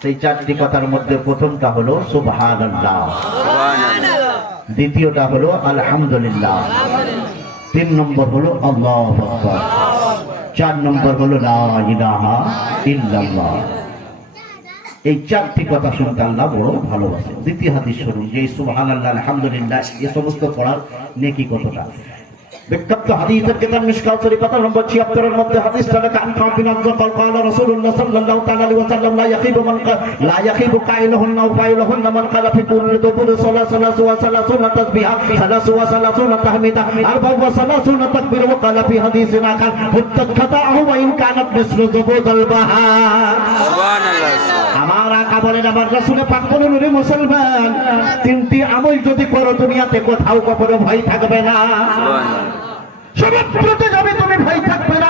সেই চারটি কথার মধ্যে প্রথমটা হলো সুবহানাল্লাহ, দ্বিতীয়টা হলো আলহামদুলিল্লাহ, 3 নম্বর হলো আল্লাহু আকবার, 4 নম্বর হলো লা ইলাহা ইল্লাল্লাহ। এই চারটি কথা শুনতে আল্লাহ বড় ভালোবাসে। দ্বিতীয় হাদিস শুনুন যে সুবহানাল্লাহ আলহামদুলিল্লাহ এই সমস্ত পড়ার নেকি কতটা। বিখ্যাত হাদিসের কিতাব মিশকাত শরীফ পাতা নম্বর 76 এর মধ্যে হাদিসটা লেখা আন বিন আব্দুল ক্বালা রাসূলুল্লাহ সাল্লাল্লাহু তাআলা আলাইহি ওয়াসাল্লাম লা ইয়াখিবু কাইলুহুন্না ওয়া ফাইলুহুন্না মান ক্বালা ফি কুল্লি দুবুর সালাসু ওয়া সালাসুনা তাসবিহা সালাসু ওয়া সালাসুনা তাহমিদা আরবা'u ওয়া সালাসুনা তাকবীর ওয়া ক্বালা ফি হাদিসিন আখার হুত্তাত খাতাহু ওয়া ইন কানাত মিসলু দুবুদাল বাহার। সুবহানাল্লাহ। আমার আকা বলেন, আমার রাসূল পাক বলেন, ওরে মুসলমান, তিনটি আমল যদি করো দুনিয়াতে কোথাও কখনো ভয় থাকবে না। সুবহানাল্লাহ। সমুদ্রতে যাবে তুমি ভয় থাকবে না,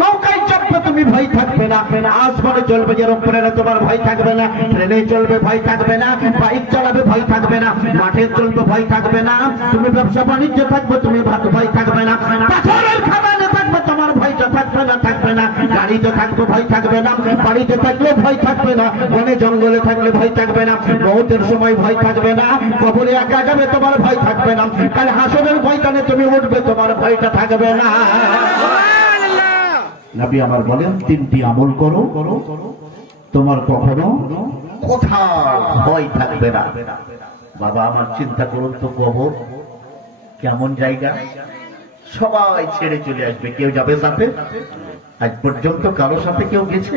নৌকায় চাপবে তুমি ভয় থাকবে না, আসমানে চলবে এরোপ্লেনে তোমার ভয় থাকবে না, ট্রেনে চলবে ভয় থাকবে না, বাইক চালাবে ভয় থাকবে না, মাঠে চলবে ভয় থাকবে না, তুমি ব্যবসা বাণিজ্য থাকবে তুমি ভয় থাকবে না, পাথরের খাদানে থাকবে তোমার ভয়টা থাকবে না, থাকবে না, গাড়িতে থাকবে ভয় থাকবে না, বাড়িতে থাকলে ভয় থাকবে না, বনে জঙ্গলে থাকলে ভয় থাকবে না, মওতের সময় ভয় থাকবে না, কবরে একা যাবে তোমার ভয় থাকবে না, কাল হাসরের ময়দানে তুমি উঠবে তোমার ভয়টা থাকবে না। নবী আমার বলেন, তিনটি আমল করো তোমার কখনো কোথাও ভয় থাকবে না। বাবা আমার চিন্তা করুন তো, কবর কেমন জায়গা, সবাই ছেড়ে চলে আসবে, কেউ যাবে সাথে? আজ পর্যন্ত কারো সাথে কেউ গেছে?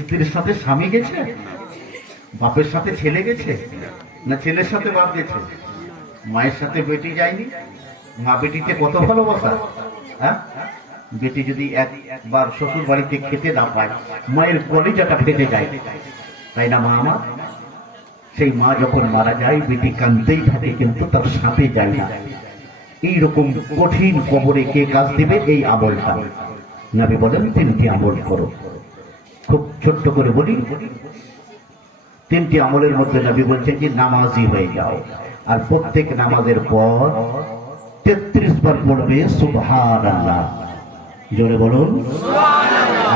স্ত্রীর সাথে স্বামী গেছে, বাপের সাথে ছেলে গেছে, না ছেলের সাথে বাপ গেছে? মায়ের সাথে বেটি যায়নি? মা বেটিতে কত ভালোবাসা। হ্যাঁ, বেটি যদি একবার শ্বশুর বাড়িতে খেতে না পায়, মায়ের কলিজাটা ফেটে যায়, তাই না মা আমার? সেই মা যখন মারা যায় বেটি কাঁদতেই থাকে, কিন্তু তার সাথে যায় না। এইরকম কঠিন কবরে কে কাজ দিবে? এই আমলটা। নবী বলেন, তিনটি আমল করো। খুব ছোট্ট করে বলি, তিনটি আমলের মধ্যে নবী বলছেন যে নামাজি হয়ে যাও, আর প্রত্যেক নামাজের পর 33 বার পড়বে সুবহানাল্লাহ। জোরে বলুন,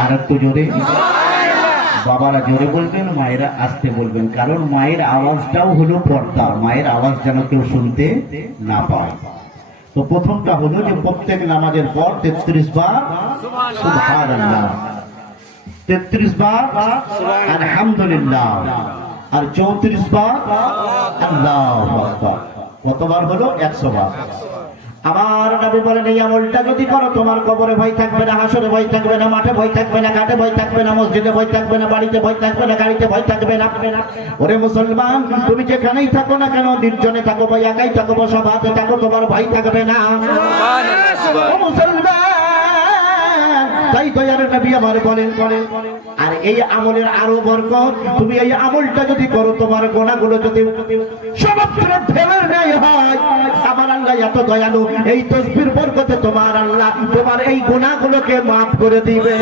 আর একটু জোরে। বাবারা জোরে বলবেন, মায়েরা আস্তে বলবেন, কারণ মায়ের আওয়াজটাও হলো পর্দা, মায়ের আওয়াজ যেন কেউ শুনতে না পায়। তো প্রথমটা হলো যে প্রত্যেক নামাজের পর 33 বার সুবহানাল্লাহ, 33 বার আলহামদুলিল্লাহ, আর 34 বার আল্লাহু আকবার। কতবার হলো? 100 বার। আমার নবী বলেন, এই আমলটা যদি করো তোমার কবরে ভয় থাকবে না, হাসরে ভয় থাকবে না, মাঠে ভয় থাকবে না, ঘাটে ভয় থাকবে না, মসজিদে ভয় থাকবে না, বাড়িতে ভয় থাকবে না, গাড়িতে ভয় থাকবে না। ওরে মুসলমান, তুমি যেখানেই থাকো না কেন, নির্জনে থাকো বা একাই থাকো বা সভাতে থাকো, তোমার ভয় থাকবে না। ও মুসলমান, তাই দয়ার নবী আমার বলেন, আর এই আমলের আরো বরকত, তুমি এই আমলটা যদি করো তোমার গুনাহগুলো যদি সমুদ্রের ঢেউয়ের ন্যায় হয়, আমার আল্লাহ এত দয়ালু, এই তাসবির বরকতে তোমার আল্লাহ তোমার এই গুনাহগুলোকে মাফ করে দিবে।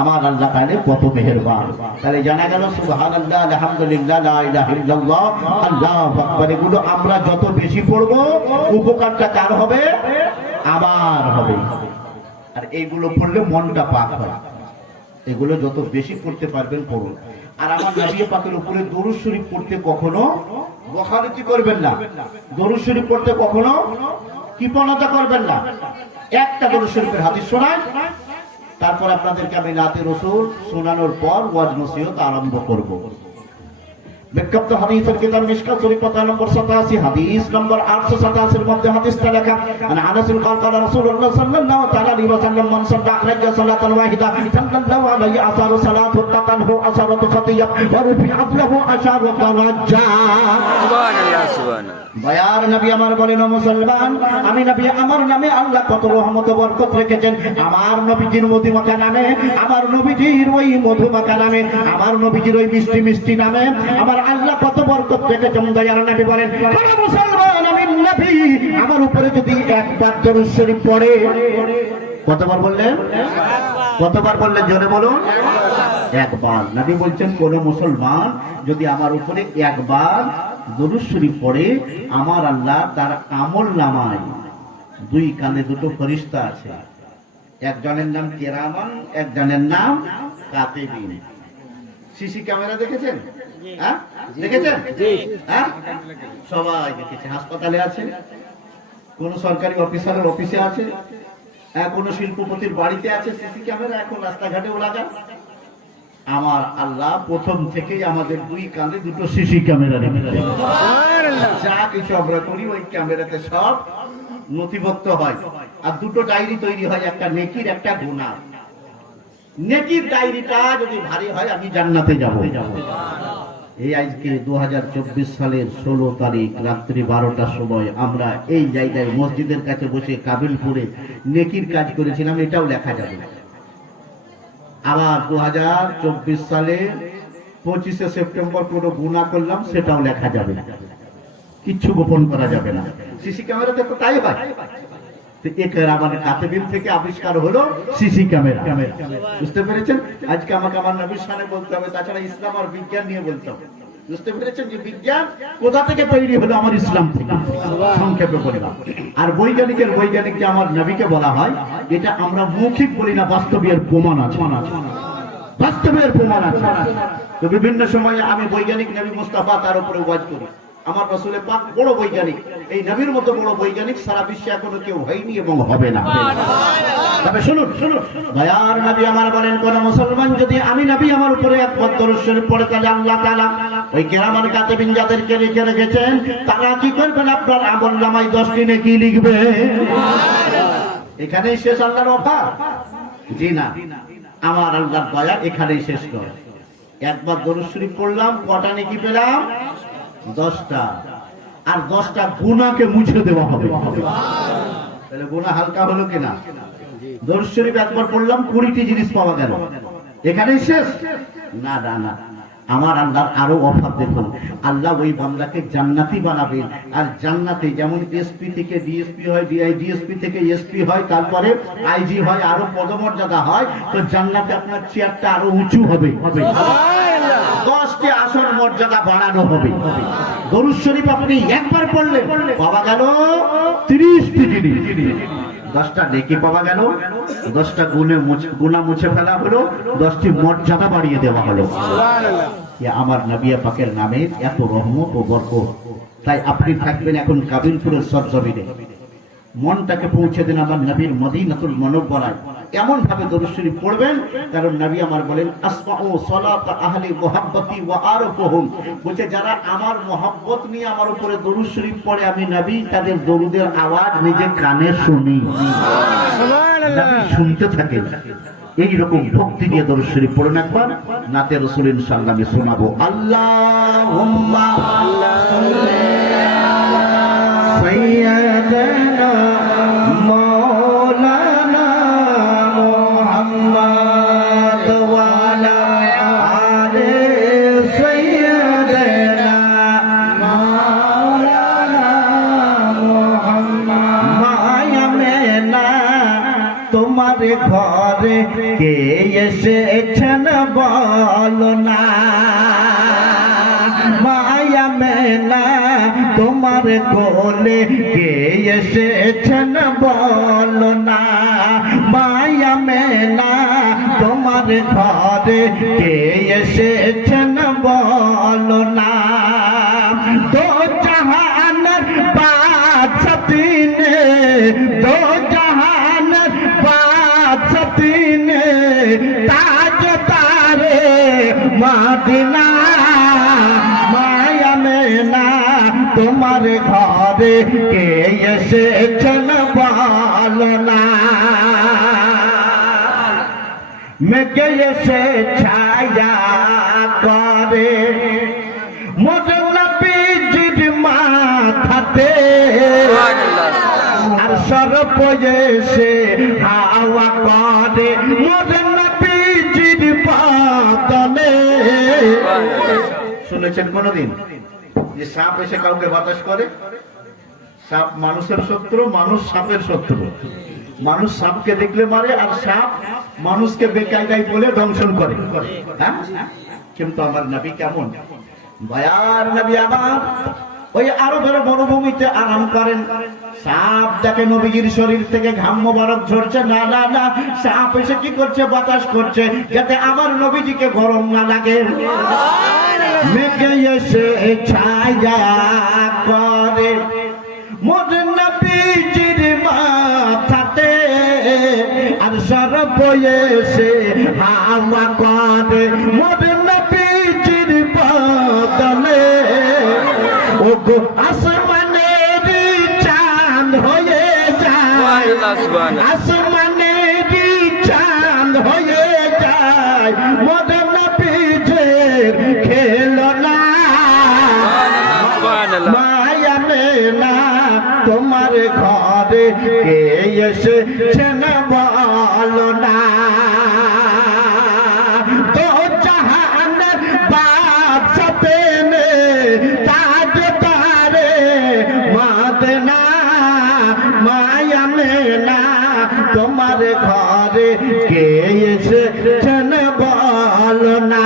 আমার আল্লাহ তাহলে কত মেহেরবান। তাহলে জানা গেল সুবহানাল্লাহ, আলহামদুলিল্লাহ, লা ইলাহা ইল্লাল্লাহ, আল্লাহু আকবার, এগুলো আমরা যত বেশি পড়বো উপকারটা কার হবে? আমার হবে। আর এইগুলো পড়লে মনটা পাক হয়। এগুলো যত বেশি পড়তে পারবেন পড়ুন। আর আমার নবী পাকের উপরে দরুদ শরীফ পড়তে কখনো বখারতি করবেন না, দরুদ শরীফ পড়তে কখনো কৃপণতা করবেন না। একটা দরুদ শরীফের হাদিস শোনায়, তারপর আপনাদেরকে আমি নাতে রাসূল শোনানোর পর ওয়াজ নসিহত আরম্ভ করব। বিখ্যাত হাদিসের কিতাব মিশকাত শরীফ পাতা নম্বর 87, হাদিস নম্বর 887 এর মধ্যে হাদিসটা লেখা, আনাস বিন ক্বালা রাসূলুল্লাহ সাল্লাল্লাহু তাআলা আলাইহি ওয়াসাল্লাম, মান সাল্লা আলাইহি সালাতান ওয়াহিদা সাল্লাল্লাহু আলাইহি আসারু সালাতু তাকানহু আসারাতু খাতিয়া ওয়া রুফিআত লাহু আশারু দারাজা। সুবহানাল্লাহ, সুবহানাল্লাহ। দয়ার নবী আমার বলেন, মুসলমান, আমি নবী আমার নামে আল্লাহ কত রহমত ও বরকত রেখেছেন। আমার নবীজির মধুমাখা নামে, আমার নবীজির ওই মধুমাখা নামে, আমার নবীজির ওই মিষ্টি মিষ্টি নামে আমার আল্লাহ কত বরকত রেখেছেন। দয়ার নবী বলেন, মুসলমান, আমি নবী আমার উপরে যদি একবার দরুদ শরীফ পড়ে, কতবার বললেন? কতবার বললেন? জোরে বলুন। একবার। নবী বলছেন, কোন মুসলমান যদি আমার উপরে একবার দরুদ শরীফ পড়ে, আমার আল্লাহ তার আমল নামায় 2 কানে 2 ফেরেশতা আছে, একজনের নাম কেরামান, একজনের নাম কাতিবিন। সিসি ক্যামেরা দেখেছেন? হ্যাঁ দেখেছেন? হ্যাঁ সবাই দেখেছে। হাসপাতালে আছে, কোন সরকারি অফিসারের অফিসে আছে, কোন শিল্পপতির বাড়িতে আছে সিসি ক্যামেরা, এখন রাস্তাঘাটেও লাগা। আমার আল্লাহ প্রথম থেকেই আমাদের দুই কানে দুটো সিসি ক্যামেরা রেখেছে। যা কিছু আমরা করি ওই ক্যামেরাতে সব নথিভুক্ত হয়। আর দুটো ডায়েরি তৈরি হয়, একটা নেকির একটা গুনাহ। নেকির ডায়েরিটা যদি ভারী হয় আমি জান্নাতে যাব। এই আজকে 2024 সালের 16 তারিখ রাত্রি 12টার সময় আমরা এই জায়গায় মসজিদের কাছে বসে কাবিলপুরে নেকির কাজ করেছিলাম, এটাও লেখা যাবে। আবার 2024 সালে 25শে সেপ্টেম্বর কোনো গুনাহ করলাম, সেটাও লেখা যাবে, কিচ্ছু গোপন করা যাবে না। সিসি ক্যামেরাতে তো তাই হয়। কেরামান কাতিবিন থেকে আবিষ্কার হলো সিসি ক্যামেরা। বুঝতে পেরেছেন? আজকে আমাকে আমার নবীর শানে বলতে হবে, তাছাড়া ইসলাম আর বিজ্ঞান নিয়ে বলতে হবে। বুঝতে পেরেছেন যে বিজ্ঞান কোথা থেকে তৈরি হলো? আমার ইসলাম থেকে, সংক্ষেপে বললাম। আর বৈজ্ঞানিকের বৈজ্ঞানিককে আমার নবীকে বলা হয়, এটা আমরা মৌখিক বলি না, বাস্তবের প্রমাণ আছে, বাস্তবের প্রমাণ আছে। তো বিভিন্ন সময়ে আমি বৈজ্ঞানিক নবী মুস্তাফা তার উপরে ওয়াজ করি। আমার রাসূলের পাক বড় বৈজ্ঞানিক, এই নবীর মতো বড় বৈজ্ঞানিক সারা বিশ্বে এখনো কেউ হয়নি এবং হবে না। তবে শুনুন, দয়ার নবী আমার বলেন, কোন মুসলমান যদি আমি নবী আমার উপরে একবার দরুদ শরীফ পড়ে, তাহলে আল্লাহ তাআলা ওই কেরামান কাতিবিন যাদেরকে লিখে রেখেছেন তারা কি করবেন? আপনার আমলনামায় 10টি নেকি লিখবে। এখানেই শেষ আল্লাহর অফার? জি না, আমার আল্লাহর দয়া এখানেই শেষ নয়। একবার দরুদ শরীফ পড়লাম, কটা নেকি পেলাম? 10টা। আর 10টা গুনাহকে মুছে দেওয়া হবে। তাহলে গুনাহ হালকা হলো কিনা? দরুদ শরীফ একবার পড়লাম, 20টি জিনিস পাওয়া গেল, এখানেই শেষ? না না না, আমার আল্লাহর আরো অফার দেখুন। আল্লাহ ওই বান্দাকে জান্নাতি বানাবেন। আর জান্নাতে যেমন এসপি থেকে ডিএসপি হয়, ডিএসপি থেকে এসপি হয়, তারপরে আইজি হয়, আরো পদমর্যাদা হয়, তো জান্নাতে আপনার চেয়ারটা আরো উঁচু হবে। 10টি আসন মর্যাদা বাড়ানো হবে। দরুদ শরীফ আপনি একবার পড়লেন, পাওয়া গেল 30টি জিনিস। 10টা নেকি পাওয়া গেল, 10টা গুনাহ মুছে ফেলা হলো, 10টি মর্যাদা বাড়িয়ে দেওয়া হলো। আমার নবী পাকের নামে এত রহমত ও বরকত। তাই আপনি থাকবেন এখন কাবিলপুরের সরজমিনে, মনটাকে পৌঁছে দেন আমার নবীর মদিনাতুল মুনাওয়ারায়। এমন ভাবে দরুদ শরীফ পড়বেন, কারণ নবী আমার বলেন, আসমাউ সালাত আহলি মুহাব্বতি ওয়া আরফুহুম, বলছে যারা আমার মহব্বত নিয়ে আমার উপরে দরুদ শরীফ পড়ে, আমি নবী তাদের দরুদের আওয়াজ নিজে কানে শুনি। সুবহানাল্লাহ, শুনতে থাকেন। এই রকম ভক্তি নিয়ে দরুদ শরীফ পড়ুন একবার। নাতে রাসূল ইনশাআল্লাহ আমি শোনাবো। আল্লাহুম্মা সাল্লি আলা সাইয়্যিদিনা মাওলানা মুহাম্মদ ওয়া আলা আলি সাইয়্যিদিনা মাওলানা মুহাম্মদ। মায়া মেনা তোমার ঘরে কে এসেছেন বলো না, মায়া মেনা তোমার কোলে কে এসেছেন বলো না, মায়া মেনা তোমার ঘরে কে এসেছেন বলো না। দো জাহানের বাদশা তিনে, দো জাহানের বাদশা তিনে, তাজদারে মদিনা, মায়া মেনা তোমার ঘরে কে এসেছেন বলো না। মেঘে এসে ছায়া করে মোর নবীজির মাথাতে, আর সর্প এসে হাওয়া করে মোর নবীজির বদনে। শুনেছেন কোনদিন যে সাপ এসে কাউকে বাতাস করে? সাপ মানুষের শত্রু, মানুষ সাপের শত্রু। মানুষ সাপকে দেখলে মারে, আর সাপ মানুষকে বেকায়দায় বলে দংশন করে। হ্যাঁ, কিন্তু আমার নবী কেমন? দয়ার নবী আমার ওই আরবের মরুভূমিতে আরাম করেন। সাপ দেখে নবীজির শরীর থেকে ঘাম মোবারক ঝরছে, না না না, সাপ এসে কি করছে, বাতাস করছে যাতে আমার নবীজিকে গরম না লাগে। মেঘে এসে ছায়া করে মোর নবীজির মাথাতে, আর সরব এসে হাওয়া করে মোর নবীজির বদনে। ও গো আসমানের চাঁদ হয়ে যায়, আসমানের চাঁদ হয়ে যায় মোর নবীজির খেলনা। মায়া মেনা তোমার ঘরে কে এসেছেন বলো না। তো জাহানের বাদশা প্রেমে তাজদারে মদিনা, মায়া মেনা তোমার ঘরে কে এসেছেন বলো না।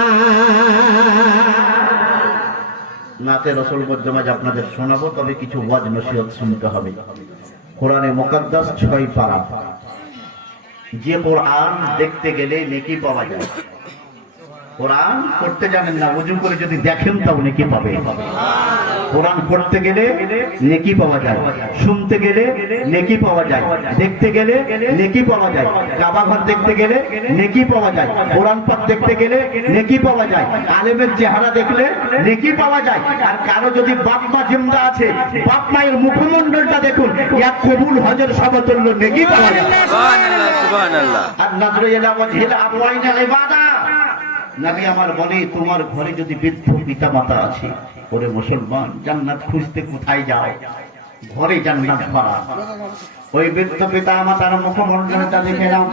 নাতে রসুল বর্জমাজ আপনাদের শোনাবো, তবে কিছু ওয়াজ নসিহত শুনতে হবে। কোরআনে মুকাদ্দাস 6 পারা। যে কোরআন দেখতে গেলে নেকি পাওয়া যায়। কোরআন পড়তে জানেন না, ওযু করে যদি দেখেন তাও নেকি পাবে। কোরআন পড়তে গেলে নেকি পাওয়া যায়, শুনতে গেলে নেকি পাওয়া যায়, দেখতে গেলে নেকি পাওয়া যায়, কাবা ঘর দেখতে গেলে নেকি পাওয়া যায়, কোরআন পাক দেখতে গেলে নেকি পাওয়া যায়, আলেমের চেহারা দেখলে নেকি পাওয়া যায়। আর কারো যদি বাপ মা জিন্দা আছে, বাপ মায়ের মুখমণ্ডলটা দেখুন, এক কবুল হজের সমতুল্য নেকি পাওয়া যায়। সুবহানাল্লাহ সুবহানাল্লাহ। আর নাজরু ইলা ওয়াজহিল আবওয়াইনা ইবাদা। নবী আমার বলে, তোমার ঘরে যদি বৃদ্ধ পিতা মাতা আছে, ওরে মুসলমান, জান্নাত খুঁজতে কোথায় যাও? ঘরে জান্নাত ভরা। ওই বৃদ্ধ পিতা মাতার মুখমণ্ডলটা দেখে নাও।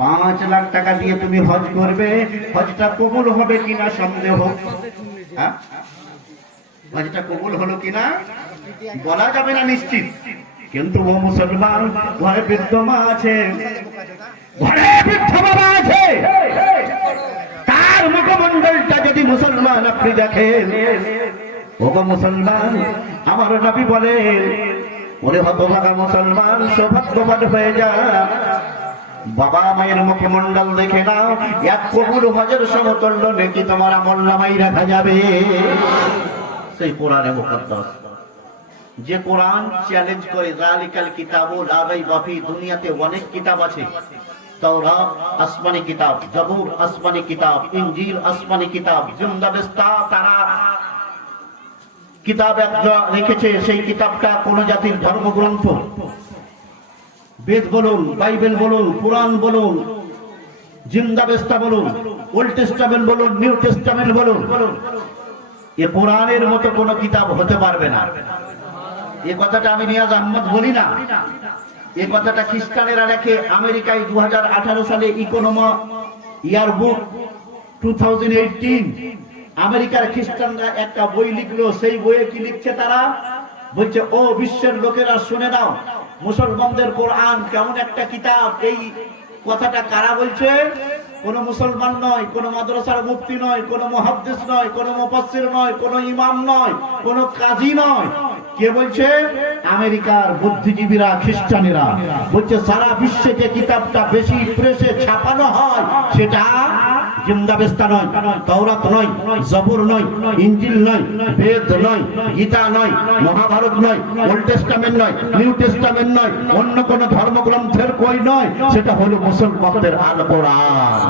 5 লাখ টাকা দিয়ে তুমি হজ করবে, হজটা কবুল হবে কিনা সন্দেহ। হ্যাঁ, হজটা কবুল হলো কিনা বলা যাবে না নিশ্চিত। কিন্তু ও মুসলমান, ঘরে বৃদ্ধ মা আছে, ঘরে বৃদ্ধ বাবা আছে, তার মুখমণ্ডলটা যদি মুসলমান আপনি দেখেন, ওগো মুসলমান, আমার নবী বলেন, ওরে হতভাগা মুসলমান, সৌভাগ্যবান হয়ে যা। বাবা মায়ের মুখমণ্ডল দেখে নাও, এক কবুল হজের সমতুল্য নেকি তোমার আমলনামায় রাখা যাবে। সেই কোরআনে মুকাদ্দাস, যে কোরআন চ্যালেঞ্জ করে, যালিকাল কিতাবু লা রাইবা ফি। দুনিয়াতে অনেক কিতাব আছে, তাওরাত আসমানি কিতাব, জবুর আসমানি কিতাব, ইনজিল আসমানি কিতাব, জিন্দাবেস্তা তারা কিতাব একটা রেখেছে। সেই কিতাবটা কোন জাতির ধর্মগ্রন্থ, বেদ বলুন, বাইবেল বলুন, কোরআন বলুন, জিন্দাবেস্তা বলুন, ওল্ড টেস্টামেন্ট বলুন, নিউ টেস্টামেন্ট বলুন, এ কোরআনের মতো কোন কিতাব হতে পারবে না। এ কথাটা আমি নিয়াজ আহমদ বলি না, এ কথাটা খ্রিস্টানেরা লেখে। আমেরিকায় 2018 সালে ইকোনমি ইয়ার বুক 2018, আমেরিকার খ্রিস্টানরা একটা বই লিখলো। সেই বইয়ে কি লিখছে তারা? বলছে, ও বিশ্বের লোকেরা শুনে নাও, মুসলমানদের কোরআন কেমন একটা কিতাব। এই কথাটা কারা বলছে? কোন মুসলমান নয়, কোন মাদ্রাসার মুফতি নয়, কোন মুহাদ্দিস নয়, কোন মুফাসসির নয়, কোন ইমাম নয়, কোন কাজী নয়। কে বলছে? আমেরিকার বুদ্ধিজীবীরা, খ্রিস্টানেরা বলছে, সারা বিশ্বে যে কিতাবটা বেশি প্রেসে ছাপানো হয় সেটা জিন্দাবেস্তা নয়, তাওরাত নয়, জবুর নয়, ইনজিল নয়, বেদ নয়, গীতা নয়, মহাভারত নয়, ওল্ড টেস্টামেন্ট নয়, নিউ টেস্টামেন্ট নয়, অন্য কোন ধর্মগ্রন্থের কই নয়, সেটা হলো মুসলমানদের আল কোরআন।